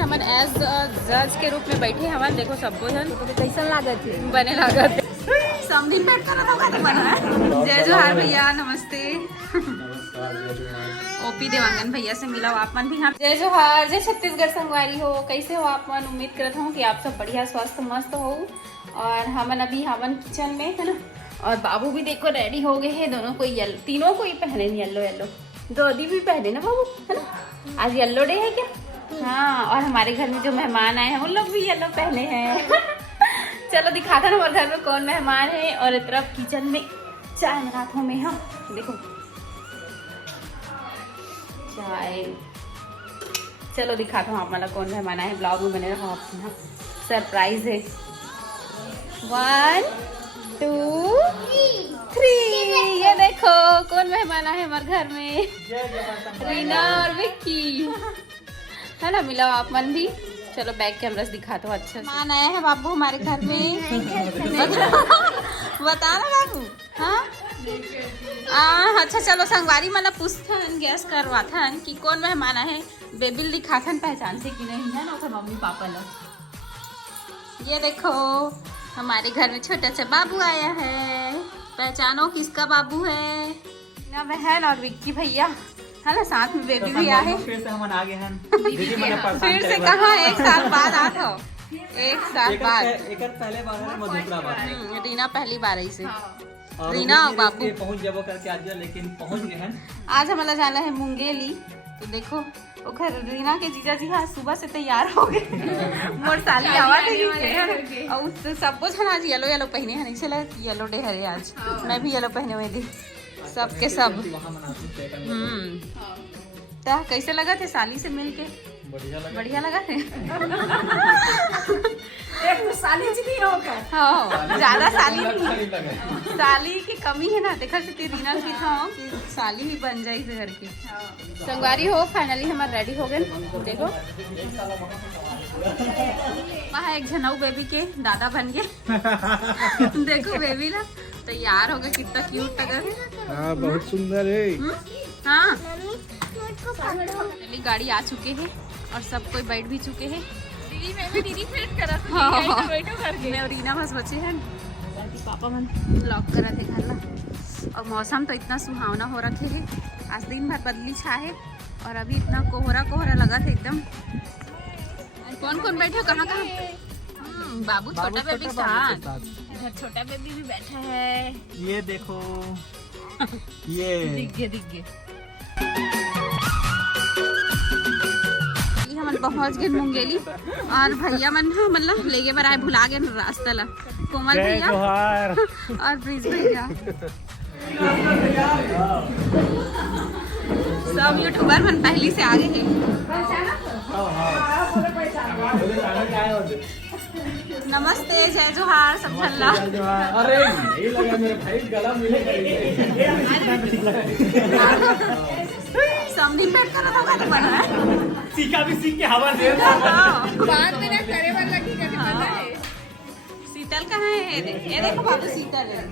और हमन एज जज के रूप में बैठे हवन। देखो सबको जन कैसन लागत है? बने लागत समझिन बैठ कर जय जोहार भैया, नमस्ते। ओपी देवांगन भैया से मिला आप मन भी यहाँ। जय जोहार, जय छत्तीसगढ़ संगवारी हो। कैसे हो आप मन? उम्मीद करता हूँ कि आप सब बढ़िया स्वस्थ मस्त हो। और हमन अभी हमन किचन में है ना, और बाबू भी देखो रेडी हो गए हैं। दोनों को येलो, तीनों को ही पहने येलो येलो। दोदी भी पहने ना बाबू, है ना? आज येलो डे है क्या? हाँ, और हमारे घर में जो मेहमान आए हैं उन लोग भी येलो पहने हैं। चलो दिखाता ना हमारे घर में कौन मेहमान है। और इस तरफ किचन में चाय बनाता हूँ मैं। हाँ देखो चाय। चलो दिखाता हूँ आप मतलब कौन मेहमान आए। ब्लॉग में बने रहो आप। हाँ सरप्राइज है। 1 2 3। ये देखो कौन मेहमान आए हमारे घर में। रीना और विक्की है ना। मिला आप मन भी। चलो बैक कैमरा से दिखा दो। अच्छा मान आया है बाबू हमारे घर में। बता ना बाबू। हाँ अच्छा चलो संगवारी मतलब पूछथन गैस करवाथन कि कौन मेहमान है। बेबिल दिखाथन पहचान से कि नहीं, है ना उधर मम्मी पापा लोग। ये देखो हमारे घर में छोटा सा बाबू आया है। पहचानो किसका बाबू है? ना बहन और विक्की भैया है ना, साथ में बेबी भी आए। फिर से हम आगे हैं। फिर से कहाँ, 1 साल बाद आत हो। 1 साल बाद। एक पहले बार है, दूसरा बार। रीना पहली बार आई से। रीना और बाबू पहुंच जाबो करके आज, लेकिन पहुंच गए हैं। आज हमारा जाना है मुंगेली। तो देखो ओखर रीना के जीजा जी हाँ सुबह से तैयार हो गए। मोर साली आवा थे और सबको छना आज येलो येलो पहने हैं। इसे लगा कि येलो डे है आज। मैं भी येलो पहने हुए थी सब के सब। तो कैसे लगा थे साली से मिलके? बढ़िया लगा थे। एक तो साली जी नहीं होगा। हाँ ज्यादा साली नहीं, साली की कमी है ना। देखा सकती रीना की था कि साली ही बन जाए इस घर की। संगवारी हो फाइनली हमारे रेडी हो गए। देखो वहाँ एक झनऊ बेबी के दादा बन गए। देखो बेबी ना तैयार हो गए, कितना क्यूट लगा है। हाँ बहुत सुंदर है। हाँ गाड़ी आ चुके हैं और सब कोई बैठ भी चुके हैं। दीदी फिट करा मैं और रीना बस बचे हैं। पापा मन लॉक करा थे घर ला। और मौसम तो इतना सुहावना हो रखे है। आज दिन भर बदली छा है और अभी इतना कोहरा कोहरा लगा था एकदम। कौन कौन बैठे हो? कहाँ कहाँ? बाबू छोटा बेबी के साथ। इधर छोटा बेबी भी बैठा है। ये देखो ये दिख गए। हम पहुंच गए मुंगेली और भैया मन मतलब लेके बर आए, भुला गए रास्ता ला। कोमल भैया और ब्रिज भैया सब यूट्यूबर मन पहली से आगे है। नमस्ते जय जोहार सब झल्ला। अरे नहीं लगा मेरे भाई, गला मिले। समझिन बैठ कर रहा था बना सीखा भी सीख के हवा दे। बाद में ना करे वाला की करके पता है। शीतल कहाँ है? ये देखो बाबू शीतल है।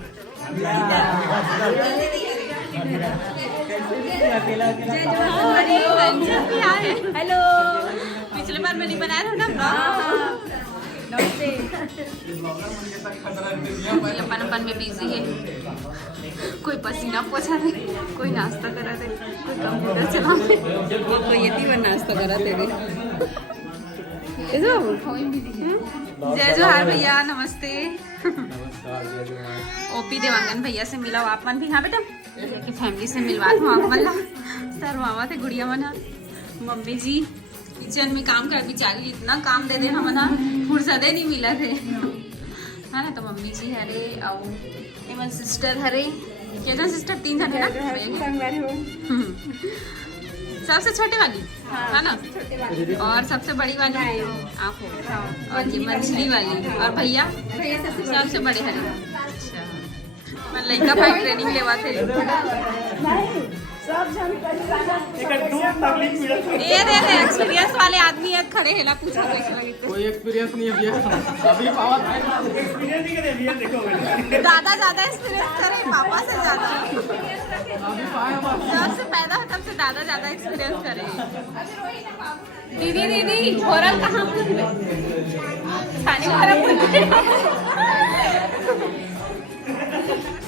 हेलो, पिछले बार मैंने बनाया था ना ब्लॉग। अपन में बिजी है। कोई पसीना पोछा दे, कोई नाश्ता करा दे, कोई कंप्यूटर चला दे, कोई यति बार नाश्ता करा दे। जय जोहार भैया, नमस्ते। ओपी देवांगन भैया से मिला आप मन भी। हाँ बेटा की फैमिली से मिलवा दो आप मन। सर मामा थे गुड़िया मना। मम्मी जी किचन में काम कर बेचारी इतना काम दे देना मना फुर्सत नहीं मिला थे, है ना। तो मम्मी जी हरे और एमन सिस्टर हरे। कितना सिस्टर? 3 जन है ना। सबसे छोटे वाली है ना, और सबसे बड़ी वाली आप हो, और ये मछली वाली, और भैया सबसे बड़े हरे। अच्छा मैं लड़का भाई ट्रेनिंग लेवा थे। ये दे एक्सपीरियंस वाले आदमी है खड़े हेला पूछा कैसे लगे। कोई एक्सपीरियंस नहीं है अभी पावा। दादा ज्यादा एक्सपीरियंस करे पापा से ज्यादा। जब से पैदा हो तब से दादा ज्यादा एक्सपीरियंस करे। दीदी दीदी घोरल कहाँ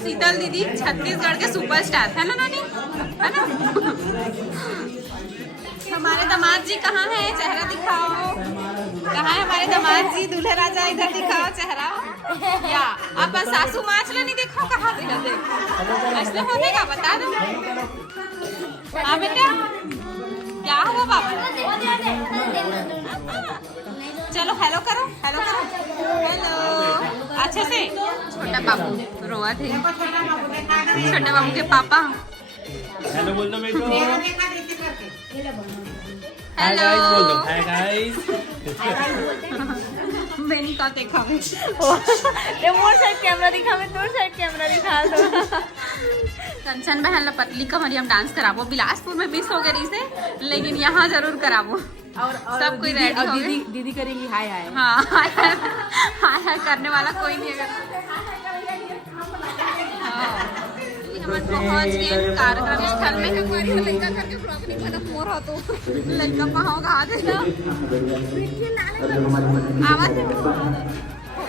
शीतल दीदी छत्तीसगढ़ के सुपरस्टार है ना नानी, है ना। हमारे दामाद जी कहाँ हैं, चेहरा दिखाओ। कहाँ है हमारे दामाद जी, दूल्हा राजा, इधर दिखाओ चेहरा। या आप सासू माच नहीं देखो कहाँ से देख ऐसे होने का बता दो। हाँ बेटा क्या हुआ बाबा, चलो हेलो करो, हेलो करो, हेलो अच्छे से। छोटा बाबू रोआ थे, छोटा बाबू के पापा। हेलो बोल दो मेरे को। हेलो बोल दो। Hi guys. मैंने कहा देखा मैं मोर साइड कैमरा दिखा, मैं तोर साइड कैमरा दिखा दो। कंचन बहन ला पतली कमरी हम डांस कराबो। बिलासपुर में मिस हो गई से, लेकिन यहाँ जरूर कराबो। और सब कोई रेडी हो गए। दीदी करेंगी हाय हाय। हाँ हाय हाय करने वाला कोई नहीं है। हम पहुंच गए कार्यक्रम स्थल में। लड़का करके ब्लॉग नहीं बना मोर हो तो लड़का पहुंच गा दे आवाज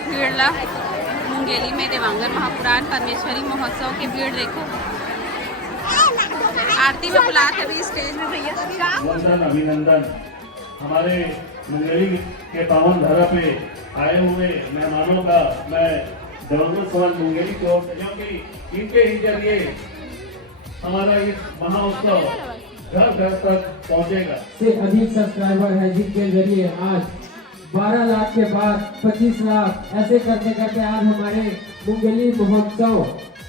भीड़ ला। मुंगेली में देवांगन महापुराण परमेश्वरी महोत्सव की भीड़ देखो। आरती में बुलाते अभी स्टेज में भैया। अभिनंदन हमारे मुंगेली के पावन धरा पे आए हुए मेहमानों का मैं देवांगन समाज मुंगेली की ओर से, क्योंकि इनके ही जरिए हमारा इस महाउत्सव घर घर तक पहुंचेगा। से अधिक सब्सक्राइबर है, जिनके जरिए आज 12 लाख के बाद 25 लाख ऐसे करते करते आज हमारे मुंगेली महोत्सव,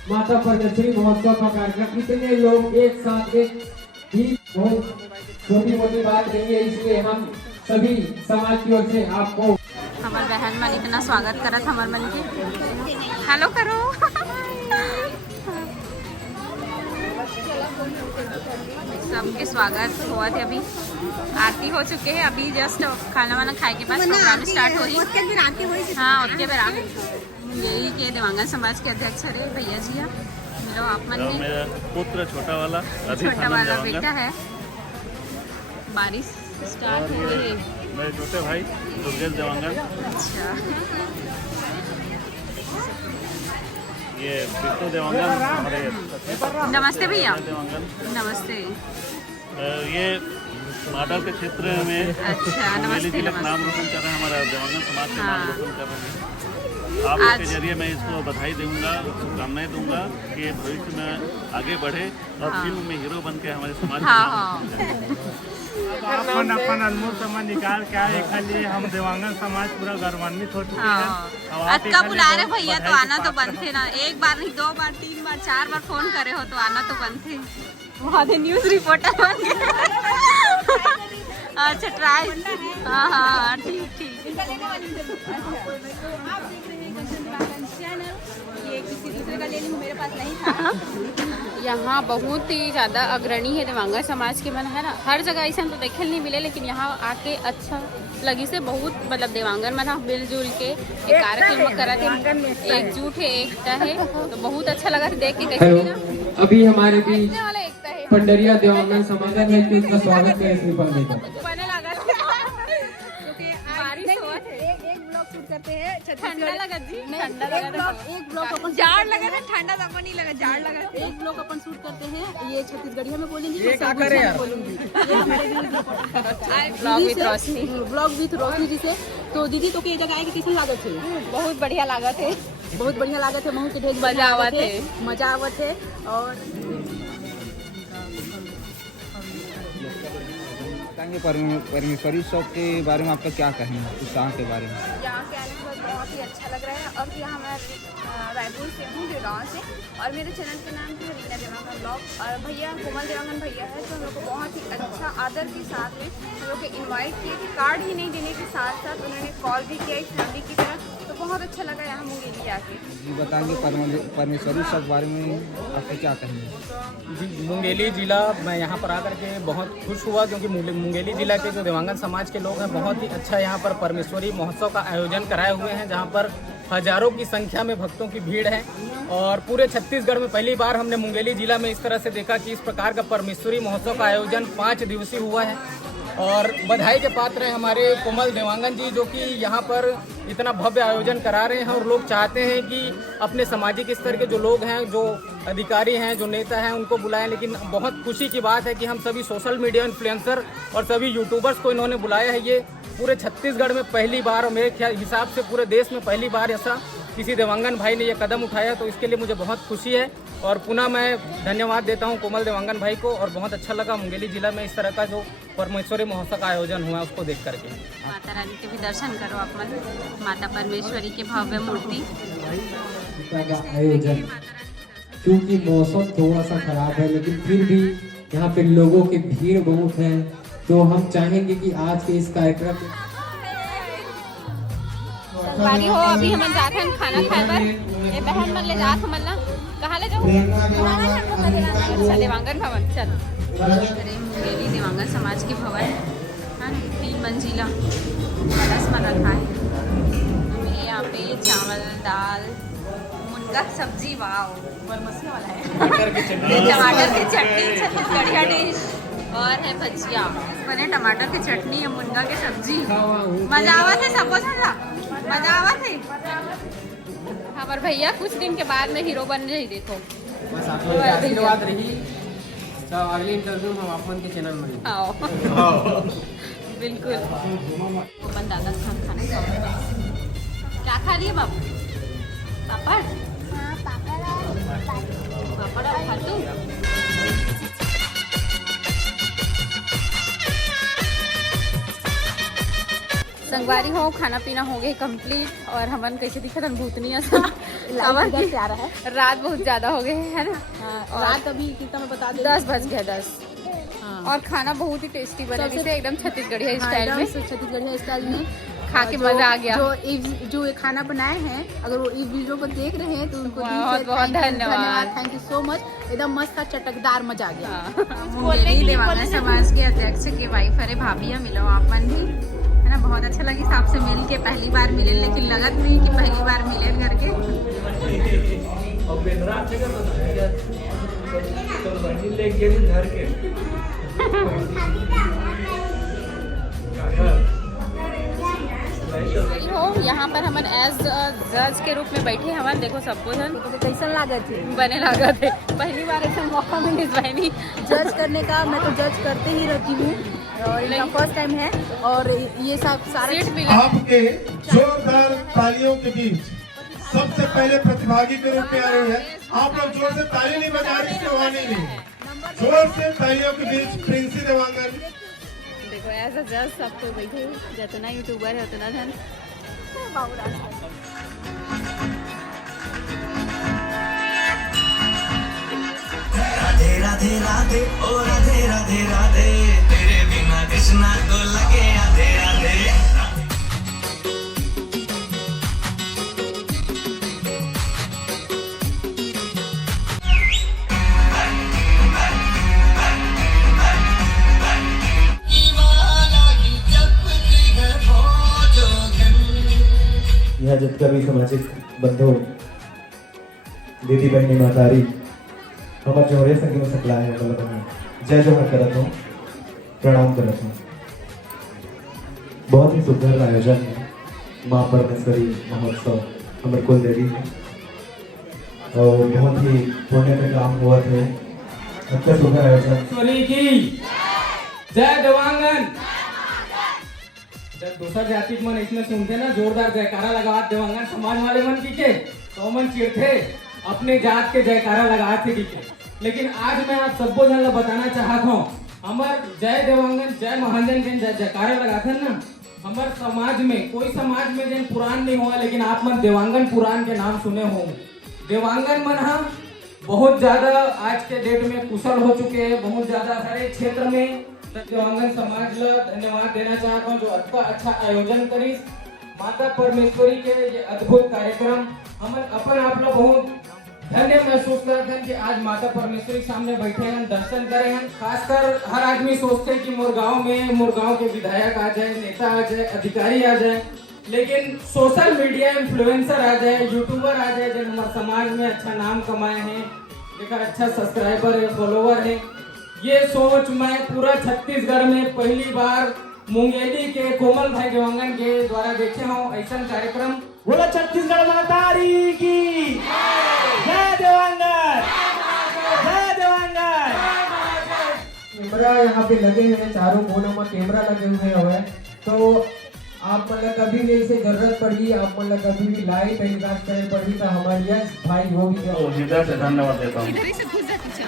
माता परमेश्वरी महोत्सव का कार्यक्रम, इतने लोग एक साथ एक ही बहुत छोटी मोटी बात नहीं है। इसलिए हम सभी समाज की ओर से आपको हमारे बहन मन इतना स्वागत करत हमारे मन के। हेलो करो। सबके स्वागत हुआ थे। अभी आरती हो चुके हैं, अभी जस्ट खाना वाना खाए के बाद प्रोग्राम स्टार्ट हो रही है। हाँ उसके बाद मुंगेली के देवांगन समाज के अध्यक्ष है भैया जी। मिलो आप मन के। मेरा पुत्र छोटा वाला बेटा है। बारिश स्टार्ट हो गई है। मेरे छोटे भाई दुर्गेश देवांगन। अच्छा ये बिट्टू देवांगन हमारे। नमस्ते भैया। देवांगन नमस्ते। ये मॉडल के क्षेत्र में अच्छा मुंगेली नमस्ते जिले का नाम रोशन कर रहे हैं, हमारा देवांगन समाज का नाम रोशन कर रहे हैं। आप के जरिए मैं इसको बधाई दूंगा, शुभकामनाएं दूंगा कि भविष्य में आगे बढ़े और फिल्म में हीरो बन के हमारे समाज का नाम रोशन करें। अपन अपन अनमोल समय निकाल के आए, खाली हम देवांगन समाज पूरा गौरवान्वित हो चुके हैं। अक्का बुला रहे भैया तो आना तो बनते ना। एक बार नहीं, 2 बार 3 बार 4 बार फोन करे हो तो आना तो बनते। वहाँ न्यूज रिपोर्टर बन गए। अच्छा ट्राई। हाँ हाँ ठीक ठीक। ये किसी दूसरे का ले लूँ, मेरे पास नहीं था। यहाँ बहुत ही ज़्यादा अग्रणी है देवांगन समाज के मन है ना। हर जगह ऐसा तो देखे नहीं मिले, लेकिन यहाँ आके अच्छा लगी से बहुत मतलब देवांगन मन मिलजुल के एक कार्यक्रम करत है, एकजुट है, एकता है, तो बहुत अच्छा लगा देख के। कैसे ना अभी हमारे बीच पंडरिया देवांगन समागम है, कि उसका स्वागत करें श्रीपाल जी का। एक ब्लॉग शूट करते हैं। ठंडा लगा जी, ठंडा लगा। एक ब्लॉग अपन जाड़ लगा था, ठंडा तो नहीं लगा, जाड़ लगा। एक ब्लॉग अपन शूट करते हैं। ये छत्तीसगढ़िया में बोलेंगे, ये क्या करे यार? Blog with Roshni. Blog with Roshni ji से। तो दीदी तो ये जगह आए कि किसी लागत है? बहुत बढ़िया लागत है, बहुत बढ़िया लागत है। महू के ढेर मजा आवत है। मजा आवत है। और परमेश्वरी शॉप के बारे में आपका क्या कहेंगे, उस शाह के बारे में? यहाँ के आने के बाद बहुत ही अच्छा लग रहा है। और यहाँ मैं रायपुर से हूँ, गाँव से, और मेरे चैनल के नाम है रीना देवांगन ब्लॉग। और भैया कोमल देवांगन भैया है, तो हम लोग को बहुत ही अच्छा आदर के साथ में हम लोग को इन्वाइट किए कि कार्ड ही नहीं देने के साथ साथ उन्होंने कॉल भी किया एक फैमिली की तरह। तो बहुत अच्छा लगा यहाँ मुंगेली आके। जी बताएंगे परमेश्वरी उत्सव के बारे में आपको क्या कहेंगे? जी मुंगेली ज़िला मैं यहाँ पर आकर के बहुत खुश हुआ, क्योंकि मुंगेली ज़िला के जो देवांगन समाज के लोग हैं बहुत ही अच्छा यहाँ पर परमेश्वरी महोत्सव का आयोजन कराए हुए हैं, जहाँ पर हजारों की संख्या में भक्तों की भीड़ है। और पूरे छत्तीसगढ़ में पहली बार हमने मुंगेली ज़िला में इस तरह से देखा कि इस प्रकार का परमेश्वरी महोत्सव का आयोजन 5 दिवसीय हुआ है। और बधाई के पात्र हैं हमारे कोमल देवांगन जी, जो कि यहाँ पर इतना भव्य आयोजन करा रहे हैं। और लोग चाहते हैं कि अपने सामाजिक स्तर के जो लोग हैं, जो अधिकारी हैं, जो नेता हैं, उनको बुलाएं। लेकिन बहुत खुशी की बात है कि हम सभी सोशल मीडिया इन्फ्लुएंसर और सभी यूट्यूबर्स को इन्होंने बुलाया है। ये पूरे छत्तीसगढ़ में पहली बार और मेरे हिसाब से पूरे देश में पहली बार ऐसा किसी देवांगन भाई ने यह कदम उठाया, तो इसके लिए मुझे बहुत खुशी है। और पुनः मैं धन्यवाद देता हूं कोमल देवांगन भाई को। और बहुत अच्छा लगा मुंगेली जिला में इस तरह का जो परमेश्वरी महोत्सव का आयोजन हुआ उसको देख करके। माता रानी के भी दर्शन करो आप मन, माता परमेश्वरी के भव्य मूर्ति का आयोजन, क्योंकि मौसम थोड़ा सा खराब है लेकिन फिर भी यहाँ पे लोगों की भीड़ बहुत है, तो हम चाहेंगे कि आज के इस कार्यक्रम संगवारी हो अभी हम जात हैं खाना खाए बर। ए बहन मन ले जात हमन ला कहाँ ले जाऊँ? अच्छा देवांगन भवन, चलो। अरे मुंगेली देवांगन समाज के भवन है, 3 मंजिला 10 मन रखा है। यहाँ पे चावल, दाल, मुनगा की सब्जी, वाव बरमसिया वाला है, टमाटर की चटनी छत्तीसगढ़िया डिश, और है भजिया बने, टमाटर की चटनी है, मुनगा की सब्जी। मजा आवत है, सबको झला मजा आवत है। हमारे भैया कुछ दिन के बाद में हीरो बन रही, देखो बस आप लोग आशीर्वाद रही, तो अगले इंटरव्यू हम अपन के चैनल में आओ बिल्कुल। अपन दादा खाना क्या खा रही है बाबू? पापड़? पापड़ और खाटू? संगवारी हो खाना पीना हो गए कंप्लीट। और हमन कैसे दिखा था भूतनिया सा रात बहुत ज्यादा हो गए है ना। रात अभी कितना मैं बता 10 बज गया 10। और खाना बहुत ही टेस्टी बना, जैसे एकदम छत्तीसगढ़िया स्टाइल में, छत्तीसगढ़िया स्टाइल में खा के मजा आ गया। जो ये खाना बनाए हैं, अगर वो इस वीडियो को देख रहे हैं तो उनको बहुत बहुत धन्यवाद। थैंक यू सो मच, एकदम मस्त चटकदार मजा आ गया। मुंगेली देवांगन समाज के अध्यक्ष के वाइफ अरे भाभी मिलो आप मन भी है ना। बहुत अच्छा लगी आपसे मिल के, पहली बार मिले लेकिन लगत नहीं कि पहली बार मिले करके। हो यहाँ पर हम एज जज के रूप में बैठे हमारे, देखो सबको कैसा लागत है? बने लागत है, पहली बार ऐसा मौका मिले बहनी जज करने का। मैं तो जज करते ही रहती हूँ और इनका फर्स्ट टाइम है। और ये सब सारे सीट मिला आपके जोरदार तालियों के बीच सबसे पहले प्रतिभागी के रूप में आ रही है। आप लोग जोर से ताली नहीं बजा रही, इससे हुआ नहीं। जोर से तालियों के बीच प्रिंसी देवांगन। देखो एज अ जज सबको बैठे, जितना यूट्यूबर है उतना धन। राधे राधे राधे ओ राधे राधे राधे, तेरे बिना कृष्णा को लगे राधे राधे। यहाँ जितना भी सामाजिक बंधु दीदी बहनी मातारी हमारे जो रे संगी में सकला है मतलब जय जोहर करत हूँ, प्रणाम करत हूँ। बहुत ही सुंदर आयोजन है, माँ परमेश्वरी महोत्सव हमारे कुल देवी है और बहुत ही पुण्य में काम हुआ थे। अच्छा सुंदर आयोजन की जय देवांगन। जब दूसरा जाति मन इसमें सुनते ना जोरदार जयकारा लगा देवांगन समाज वाले मन की तो मन चिढ़ते, अपने जात के जयकारा लगा थे की। लेकिन आज मैं आप सबको जन बताना चाहता हूँ, हमार जय देवांगन जय महाजन के जयकारा लगाते ना, हमारे समाज में कोई समाज में जन पुराण नहीं हुआ, लेकिन आप मन देवांगन पुराण के नाम सुने होंगे। देवांगन मन हम बहुत ज्यादा आज के डेट में कुशल हो चुके हैं, बहुत ज्यादा हर एक क्षेत्र में। देवांगन समाज ला धन्यवाद देना चाहता हूँ जो अच्छा आयोजन करी। माता परमेश्वरी के ये अद्भुत कार्यक्रम हम अपन आप लोग बहुत धन्य महसूस करते हैं कि आज माता परमेश्वरी के सामने बैठे हैं, दर्शन करे हैं। खासकर हर आदमी सोचते हैं कि मुरगांव के विधायक आ जाए, नेता आ जाए, अधिकारी आ जाए, लेकिन सोशल मीडिया इन्फ्लुएंसर आ जाए, यूट्यूबर आ जाए, जो हमारे समाज में अच्छा नाम कमाए हैं, लेकर अच्छा सब्सक्राइबर है, फॉलोवर है। ये सोच मैं पूरा छत्तीसगढ़ में पहली बार मुंगेली के कोमल भाई देवांगन के द्वारा देखे हूँ ऐसा कार्यक्रम। बोला छत्तीसगढ़ माता की जय देवांगन, जय देवांगन। कैमरा यहाँ पे लगे हैं, चारों कोनों में कैमरा लगे हुए हैं, तो आप मतलब कभी भी इसे जरूरत पड़ी, आप मतलब कभी भी लाइव टेलीकास्ट करनी पड़ी तो हमारी यश भाई होगी। हृदय से धन्यवाद देता हूँ।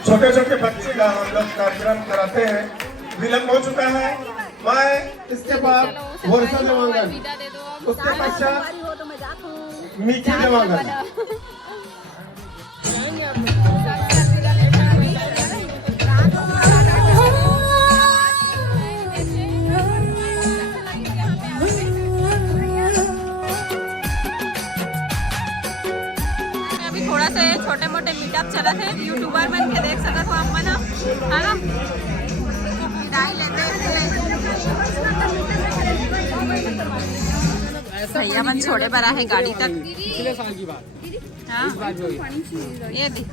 छोटे छोटे बच्चे का हम लोग कार्यक्रम कराते हैं। विलम्ब हो चुका है। मैं इसके बाद वर्षा देवांगन, उसके पश्चात मीठी देवांगन। अभी थोड़ा से छोटे मोटे मीटअप चला थे, यूट्यूबर बन के देख सकते हो आप मन, है ना। विदाई लेते भैया मन छोड़े बरा है गाड़ी तक। पिछले साल की बात। हाँ ये भी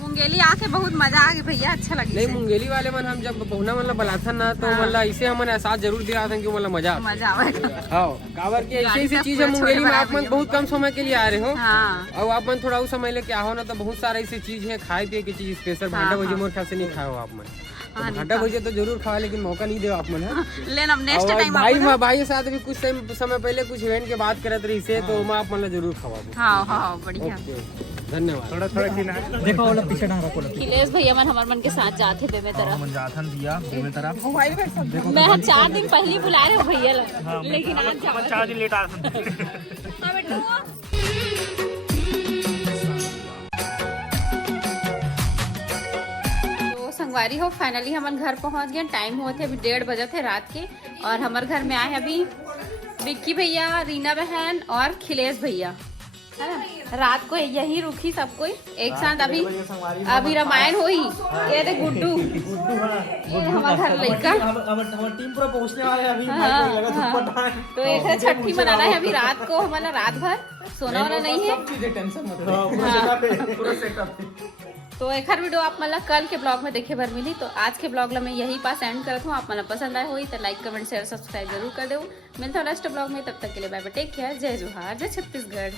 मुंगेली आके बहुत मजा आ गई भैया, अच्छा लगी। नहीं मुंगेली वाले मन हम जब पहुना मतलब बलाथन ना तो मतलब इसे हमन एहसास जरूर दिला था कि मतलब मजा आवेगा। हाँ काबर की ऐसी चीज है मुंगेली में आप मन बहुत कम समय के लिए आ रहे हो। और आप मन थोड़ा उस समय लेके आओ ना तो बहुत सारा ऐसी चीज है खाए पिए की चीज स्पेशल भांडा भुजिया मोर ख्याल से नहीं खाओ आप मन। भांडा भुजिया तो जरूर खाओ लेकिन मौका नहीं दे आप मन। लेकिन अब नेक्स्ट टाइम भाई के साथ भी कुछ समय पहले कुछ इवेंट के बात करत रही से तो मैं आप मन जरूर खवाबो। हाँ बढ़िया धन्यवाद। थोड़ा देखो वो लोग पीछे ना रखो। खिलेश भैया मन हमार मन के साथ जाते बेमे तरफ। मन जाथन दिया बेमे तरफ। मैं 4 दिन पहले बुला रहे हो भैया लोग, लेकिन आज 4 दिन लेट आ। संगवारी हो फाइनली हमारे घर पहुंच गए। टाइम हुए थे अभी 1:30 बजे थे रात के, और हमारे घर में आए अभी विक्की भैया, रीना बहन और खिलेश भैया, है ना। रात को यही रुकी सब कोई एक साथ। अभी रामायण हुई। ये थे गुड्डू, ये हमारे घर लड़का, हमारी टीम पूरा पहुंचने वाले हैं अभी। तो एक है छठी मनाना है अभी रात को, हमारा रात भर सोना वाला नहीं है। तो एक हर वीडियो आप मतलब कल के ब्लॉग में देखे भर मिली। तो आज के ब्लॉग मैं यही पास एंड करता हूँ। आप मतलब पसंद आए हुई तो लाइक कमेंट शेयर सब्सक्राइब जरूर कर दो। मिलता हूँ नेक्स्ट ब्लॉग में, तब तक के लिए बाय बाय, टेक केयर, जय जोहार, जय छत्तीसगढ़।